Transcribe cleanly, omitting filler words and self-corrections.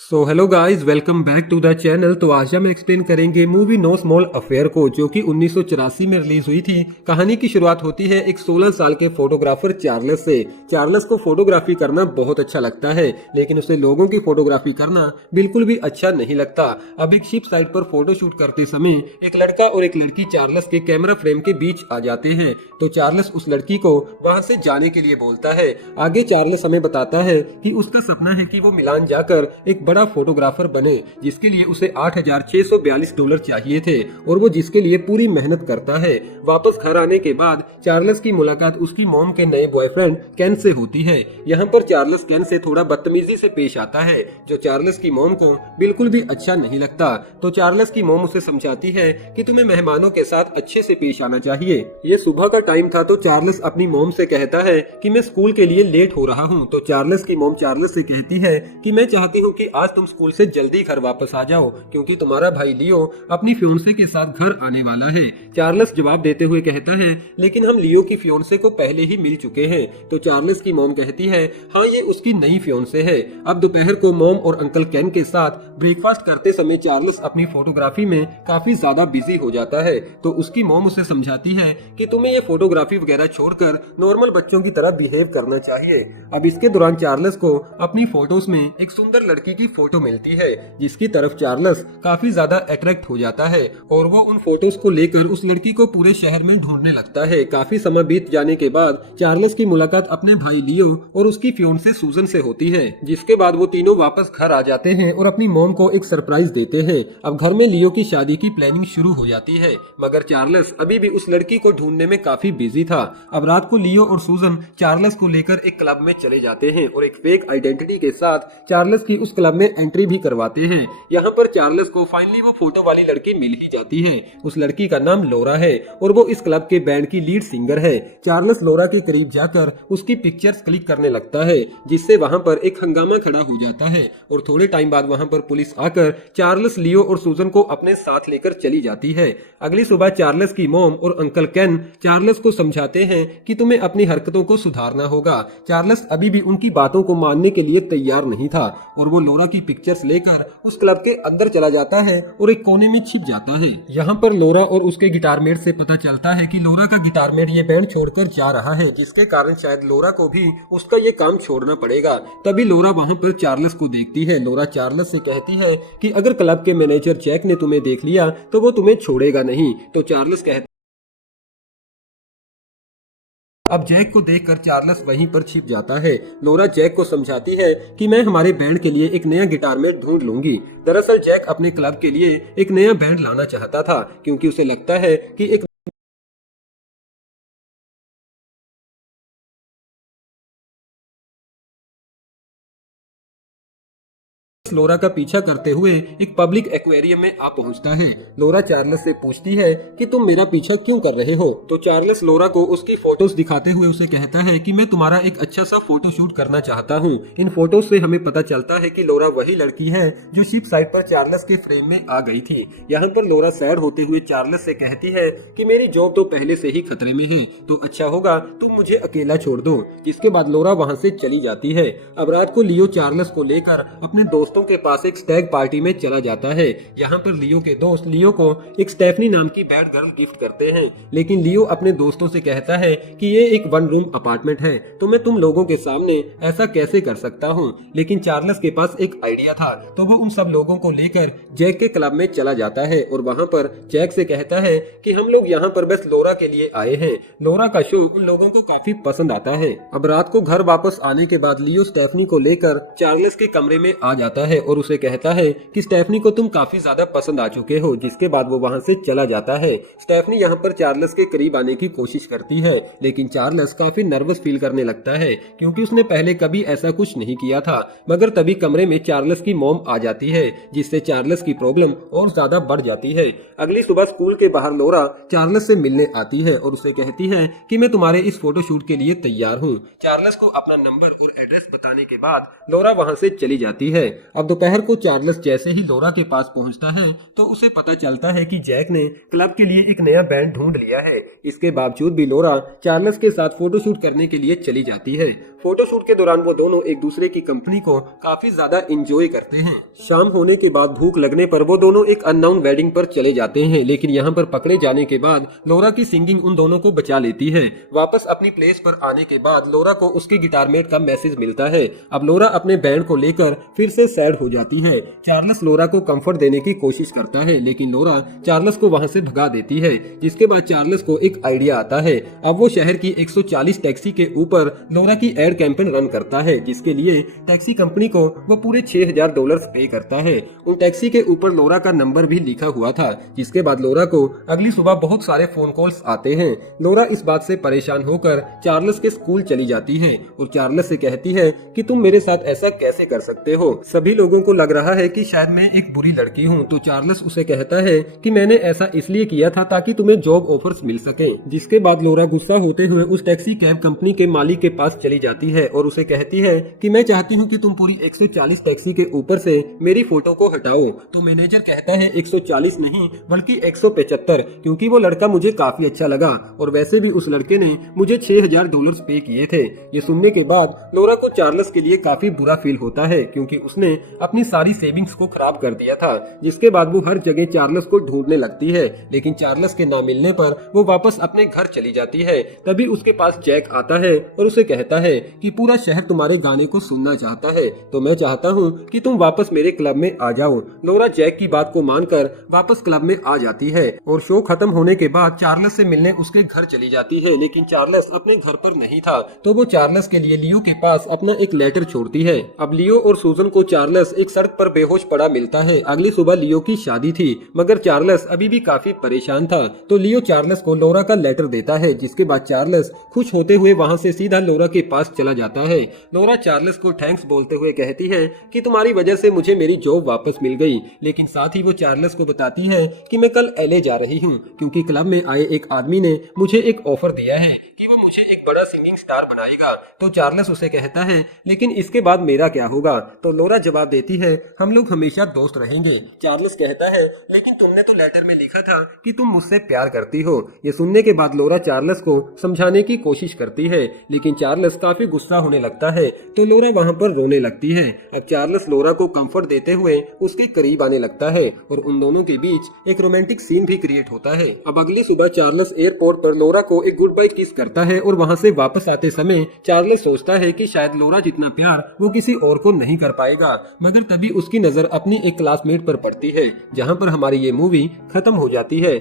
So hello guys, welcome back to the channel. तो आज हम एक्सप्लेन करेंगे मूवी नो स्मॉल अफेयर को, जो कि 1984 में रिलीज हुई थी। कहानी की शुरुआत होती है एक 16 साल के फोटोग्राफर चार्ल्स से। चार्ल्स को फोटोग्राफी करना बहुत अच्छा लगता है, लेकिन उसे लोगों की फोटोग्राफी करना बिल्कुल भी अच्छा नहीं लगता। अब एक शिप साइट पर फोटो शूट करते समय एक लड़का और एक लड़की चार्ल्स के कैमरा फ्रेम के बीच आ जाते हैं। तो चार्ल्स उस लड़की को वहां से जाने के लिए बोलता है। आगे चार्ल्स हमें बताता है कि उसका सपना है कि वो मिलान जाकर एक बड़ा फोटोग्राफर बने, जिसके लिए उसे $8,642 चाहिए थे और वो जिसके लिए पूरी मेहनत करता है। वापस घर आने के बाद चार्ल्स की मुलाकात उसकी मॉम के नए बॉयफ्रेंड केन से होती है। यहाँ पर चार्ल्स केन से थोड़ा बदतमीजी से पेश आता है, जो चार्ल्स की मॉम को बिल्कुल भी अच्छा नहीं लगता। तो चार्ल्स की मॉम उसे समझाती है कि तुम्हें मेहमानों के साथ अच्छे से पेश आना चाहिए। ये सुबह का टाइम था, तो चार्ल्स अपनी मॉम से कहता है कि मैं स्कूल के लिए लेट हो रहा हूँ। तो चार्ल्स की मॉम चार्ल्स से कहती है कि मैं चाहती हूँ कि आज तुम स्कूल से जल्दी घर वापस आ जाओ, क्योंकि तुम्हारा भाई लियो अपनी फियोन्से के साथ घर आने वाला है। चार्ल्स जवाब देते हुए कहता है, लेकिन हम लियो की फियोन्से को पहले ही मिल चुके हैं। तो चार्ल्स की मॉम कहती है, हाँ ये उसकी नई फियोन्से है। अब दोपहर को मॉम और अंकल केन के साथ ब्रेकफास्ट करते समय चार्ल्स अपनी फोटोग्राफी में काफी ज्यादा बिजी हो जाता है। तो उसकी मॉम उसे समझाती है कि तुम्हें ये फोटोग्राफी वगैरह छोड़कर नॉर्मल बच्चों की तरह बिहेव करना चाहिए। अब इसके दौरान चार्ल्स को अपनी फोटोज में एक सुंदर लड़की की फोटो मिलती है, जिसकी तरफ चार्ल्स काफी ज्यादा अट्रैक्ट हो जाता है और वो उन फोटोज को लेकर उस लड़की को पूरे शहर में ढूंढने लगता है। काफी समय बीत जाने के बाद चार्ल्स की मुलाकात अपने भाई लियो और उसकी फियोन्से सूजन से होती है, जिसके बाद वो तीनों वापस घर आ जाते हैं और अपनी मॉम को एक सरप्राइज देते हैं। अब घर में लियो की शादी की प्लानिंग शुरू हो जाती है, मगर चार्ल्स अभी भी उस लड़की को ढूंढने में काफी बिजी था। अब रात को लियो और सूजन चार्ल्स को लेकर एक क्लब में चले जाते हैं और एक फेक आइडेंटिटी के साथ चार्ल्स की उस क्लब में एंट्री भी करवाते हैं। यहाँ पर चार्ल्स को फाइनली वो फोटो वाली लड़की मिल ही जाती है। उस लड़की का नाम लोरा है और वो इस क्लब के बैंड की लीड सिंगर है। चार्ल्स लोरा के करीब जाकर उसकी पिक्चर्स क्लिक करने लगता है, जिससे वहाँ पर एक हंगामा खड़ा हो जाता है और थोड़े टाइम बाद वहाँ पर पुलिस आकर चार्ल्स, लियो और सूजन को अपने साथ लेकर चली जाती है। अगली सुबह चार्ल्स की मॉम और अंकल केन चार्ल्स को समझाते हैं कि तुम्हें अपनी हरकतों को सुधारना होगा। चार्ल्स अभी भी उनकी बातों को मानने के लिए तैयार नहीं था और वो लोरा की पिक्चर्स लेकर उस क्लब के अंदर चला जाता है और एक कोने में छिप जाता है। यहाँ पर लोरा और उसके गिटारमेट से पता चलता है कि लोरा का गिटारमेट ये बैंड छोड़कर जा रहा है, जिसके कारण शायद लोरा को भी उसका ये काम छोड़ना पड़ेगा। तभी लोरा वहाँ पर चार्ल्स को देखती है। लोरा चार्ल्स से कहती है कि अगर क्लब के मैनेजर जैक ने तुम्हें देख लिया तो वो तुम्हें छोड़ेगा नहीं। तो चार्ल्स कहता अब जैक को देखकर चार्ल्स वहीं पर छिप जाता है। लोरा जैक को समझाती है कि मैं हमारे बैंड के लिए एक नया गिटारमेट ढूंढ लूंगी। दरअसल जैक अपने क्लब के लिए एक नया बैंड लाना चाहता था, क्योंकि उसे लगता है कि एक लोरा का पीछा करते हुए एक पब्लिक एक्वेरियम में आ पहुंचता है। लोरा चार्ल्स से पूछती है कि तुम मेरा पीछा क्यों कर रहे हो। तो चार्ल्स लोरा को उसकी फोटोज दिखाते हुए उसे कहता है कि मैं तुम्हारा एक अच्छा सा फोटो शूट करना चाहता हूँ। इन फोटोज से हमें पता चलता है कि लोरा वही लड़की है जो शिप साइट पर चार्ल्स के फ्रेम में आ गई थी। यहाँ पर लोरा सैड होते हुए चार्ल्स से कहती है कि मेरी जॉब तो पहले से ही खतरे में है, तो अच्छा होगा तुम मुझे अकेला छोड़ दो। जिसके बाद लोरा वहाँ से चली जाती है। अब रात को लियो चार्ल्स को लेकर अपने दोस्तों के पास एक स्टैग पार्टी में चला जाता है। यहाँ पर लियो के दोस्त लियो को एक स्टेफनी नाम की बैड गर्ल गिफ्ट करते हैं, लेकिन लियो अपने दोस्तों से कहता है कि ये एक 1 रूम अपार्टमेंट है, तो मैं तुम लोगों के सामने ऐसा कैसे कर सकता हूँ। लेकिन चार्ल्स के पास एक आइडिया था, तो वो उन सब लोगों को लेकर जैक के क्लब में चला जाता है और वहाँ पर जैक से कहता है कि हम लोग यहाँ पर बस लोरा के लिए आए हैं। लोरा का शो उन लोगों को काफी पसंद आता है। अब रात को घर वापस आने के बाद लियो स्टेफनी को लेकर चार्ल्स के कमरे में आ जाता है और उसे कहता है कि स्टेफनी को तुम काफी ज्यादा पसंद आ चुके हो। जिसके बाद वो वहाँ से चला जाता है। स्टेफनी यहाँ पर चार्ल्स के करीब आने की कोशिश करती है, लेकिन चार्ल्स काफी नर्वस फील करने लगता है, क्योंकि उसने पहले कभी ऐसा कुछ नहीं किया था। मगर तभी कमरे में चार्ल्स की मॉम आ जाती है, जिससे चार्ल्स की प्रॉब्लम और ज्यादा बढ़ जाती है। अगली सुबह स्कूल के बाहर लोरा चार्ल्स से मिलने आती है और उसे कहती है कि मैं तुम्हारे इस फोटोशूट के लिए तैयार हूँ। चार्ल्स को अपना नंबर और एड्रेस बताने के बाद लोरा वहाँ से चली जाती है। अब दोपहर को चार्ल्स जैसे ही लोरा के पास पहुंचता है तो उसे पता चलता है कि जैक ने क्लब के लिए एक नया बैंड ढूंढ लिया है। इसके बावजूद भी लोरा चार्ल्स के साथ फोटोशूट करने के लिए चली जाती है। फोटोशूट के दौरान वो दोनों एक दूसरे की कंपनी को काफी ज्यादा एंजॉय करते हैं। शाम होने के बाद भूख लगने पर वो दोनों एक अननोन वेडिंग पर चले जाते हैं, लेकिन यहाँ पर पकड़े जाने के बाद लोरा की सिंगिंग उन दोनों को बचा लेती है। वापस अपनी प्लेस पर आने के बाद लोरा को उसके गिटारमेट का मैसेज मिलता है। अब लोरा अपने बैंड को लेकर फिर से सैड हो जाती है। चार्ल्स लोरा को कंफर्ट देने की कोशिश करता है, लेकिन लोरा चार्ल्स को वहां से भगा देती है। जिसके बाद चार्ल्स को एक आइडिया आता है। अब वो शहर की 140 टैक्सी के ऊपर लोरा की एड कैंपेन रन करता है, जिसके लिए टैक्सी कंपनी को वो पूरे $6000 पे करता है। उन टैक्सी के ऊपर लोरा का नंबर भी लिखा हुआ था। जिसके बाद लोरा को अगली सुबह बहुत सारे फोन कॉल्स आते हैं। लोरा इस बात से परेशान होकर चार्ल्स के स्कूल चली जाती है और चार्ल्स से कहती है कि तुम मेरे साथ ऐसा कैसे कर सकते हो। सभी लोगों को लग रहा है कि शायद मैं एक बुरी लड़की हूँ। तो चार्ल्स उसे कहता है कि मैंने ऐसा इसलिए किया था ताकि तुम्हें जॉब ऑफर्स मिल सके। जिसके बाद लोरा गुस्सा होते हुए उस टैक्सी कैब कंपनी के मालिक के पास चली जाती है और उसे कहती है कि मैं चाहती हूँ कि तुम पूरी 140 टैक्सी के ऊपर से मेरी फोटो को हटाओ। तो मैनेजर कहता है 140 नहीं बल्कि 175, क्योंकि वो लड़का मुझे काफी अच्छा लगा और वैसे भी उस लड़के ने मुझे $6000 पे किए थे। ये सुनने के बाद लोरा को चार्ल्स के लिए काफी बुरा फील होता है, क्योंकि उसने अपनी सारी सेविंग्स को खराब कर दिया था। जिसके बाद वो हर जगह चार्ल्स को ढूंढने लगती है, लेकिन चार्ल्स के ना मिलने पर वो वापस अपने घर चली जाती है। तभी उसके पास जैक आता है और उसे कहता है कि पूरा शहर तुम्हारे गाने को सुनना चाहता है, तो मैं चाहता हूँ कि तुम वापस मेरे क्लब में आ जाओ। लोरा जैक की बात को मानकर वापस क्लब में आ जाती है और शो खत्म होने के बाद चार्ल्स से मिलने उसके घर चली जाती है, लेकिन चार्ल्स अपने घर पर नहीं था। तो वो चार्ल्स के लिए लियो के पास अपना एक लेटर छोड़ती है। अब लियो और सूजन को चार्ल्स एक सड़क पर बेहोश पड़ा मिलता है। अगली सुबह लियो की शादी थी, मगर चार्ल्स अभी भी काफी परेशान था। तो लियो चार्ल्स को लोरा का लेटर देता है। जिसके बाद चार्ल्स खुश होते हुए वहाँ से सीधा लोरा के पास चला जाता है। लोरा चार्ल्स को थैंक्स बोलते हुए कहती है कि तुम्हारी वजह से मुझे मेरी जॉब वापस मिल गई, लेकिन साथ ही वो चार्ल्स को बताती है कि मैं कल LA जा रही हूँ, क्योंकि क्लब में आए एक आदमी ने मुझे एक ऑफर दिया है कि वो मुझे एक बड़ा सिंगिंग स्टार बनाएगा। तो चार्ल्स उसे कहता है लेकिन इसके बाद मेरा क्या होगा। तो लोरा जवाब देती है हम लोग हमेशा दोस्त रहेंगे। चार्ल्स कहता है लेकिन तुमने तो लेटर में लिखा था कि तुम मुझसे प्यार करती हो। ये सुनने के बाद लोरा चार्ल्स को समझाने की कोशिश करती है, लेकिन चार्ल्स काफी गुस्सा होने लगता है। तो लोरा वहाँ पर रोने लगती है। अब चार्ल्स लोरा को कंफर्ट देते हुए उसके करीब आने लगता है और उन दोनों के बीच एक रोमांटिक सीन भी क्रिएट होता है। अब अगली सुबह चार्ल्स एयरपोर्ट पर लोरा को एक गुड बाय किस करता है और वहाँ से वापस आते समय चार्ल्स सोचता है कि शायद लोरा जितना प्यार वो किसी और को नहीं कर पाएगा, मगर तभी उसकी नजर अपनी एक क्लासमेट पर पड़ती है, जहाँ पर हमारी ये मूवी खत्म हो जाती है।